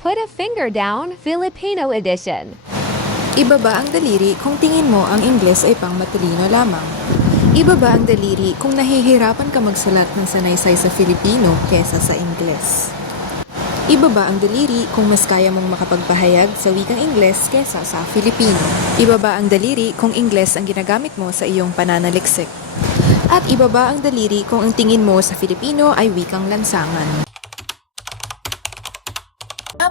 Put a Finger Down Filipino Edition. Ibaba ang daliri kung tingin mo ang Ingles ay pang matalino lamang. Ibaba ang daliri kung nahihirapan ka magsulat ng sanaysay sa Filipino kesa sa Ingles. Ibaba ang daliri kung mas kaya mong makapagpahayag sa wikang Ingles kesa sa Filipino. Ibaba ang daliri kung Ingles ang ginagamit mo sa iyong pananaliksik. At ibaba ang daliri kung ang tingin mo sa Filipino ay wikang lansangan.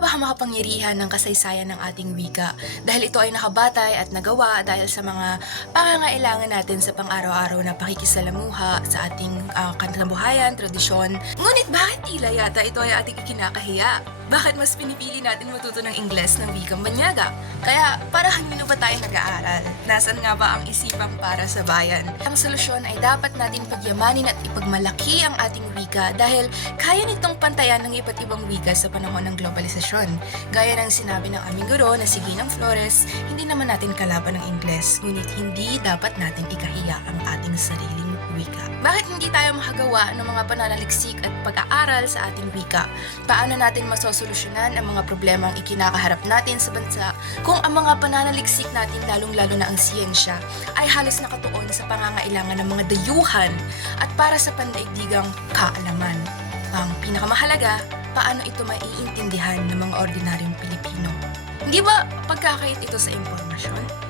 Haba makapangyarihan ng kasaysayan ng ating wika dahil ito ay nakabatay at nagawa dahil sa mga pangangailangan natin sa pang-araw-araw na pakikisalamuha sa ating uh, kanabuhayan, tradisyon. Ngunit bakit tila yata ito ay ating ikinakahiya? Bakit mas pinipili natin matuto ng Ingles ng wikang banyaga? Kaya para kanino ba tayo nag-aaral? Nasaan nga ba ang isipang para sa bayan? Ang solusyon ay dapat natin pagyamanin at ipagmalaki ang ating wika dahil kaya nitong pantayan ng iba't ibang wika sa panahon ng globalisasyon. Gaya ng sinabi ng aming guro na si Ginang Flores, hindi naman natin kalaban ng Ingles, ngunit hindi dapat natin ikahiya ang ating sariling wika. Bakit hindi tayo makagawa ng mga pananaliksik at pag-aaral sa ating wika? Paano natin masosolusyonan ang mga problemang ikinakaharap natin sa bansa kung ang mga pananaliksik natin lalong-lalo na ang siyensya ay halos nakatuon sa pangangailangan ng mga dayuhan at para sa pandaigdigang kaalaman? Ang pinakamahalaga, paano ito maiintindihan ng mga ordinaryong Pilipino? Hindi ba pagkakait ito sa impormasyon?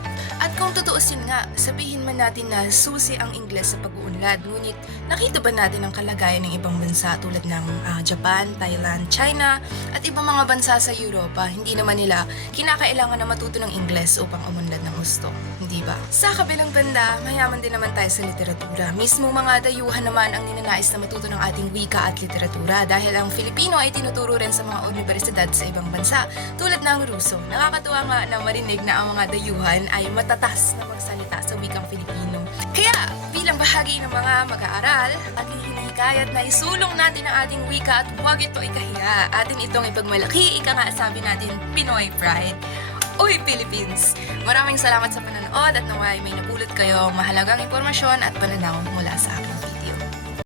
Kung tutuusin nga, sabihin man natin na susi ang Ingles sa pag-uunlad, ngunit nakita ba natin ang kalagayan ng ibang bansa tulad ng ah, Japan, Thailand, China, at ibang mga bansa sa Europa, hindi naman nila kinakailangan na matuto ng Ingles upang umunlad ng gusto, hindi ba? Sa kabilang banda, mayaman din naman tayo sa literatura. Mismo mga dayuhan naman ang ninanais na matuto ng ating wika at literatura dahil ang Filipino ay tinuturo rin sa mga universidad sa ibang bansa tulad ng Ruso. Nakakatuwa nga na marinig na ang mga dayuhan ay matatas na magsalita sa wikang Filipino. Kaya, bilang bahagi ng mga mag-aaral, ating hinihikayat na isulong natin ang ating wika at huwag ito ikahiya. Atin itong ipagmalaki, ika nga sabi natin, Pinoy Pride. Uy, Philippines! Maraming salamat sa panonood at naway may napulot kayo mahalagang impormasyon at pananaw mula sa akin.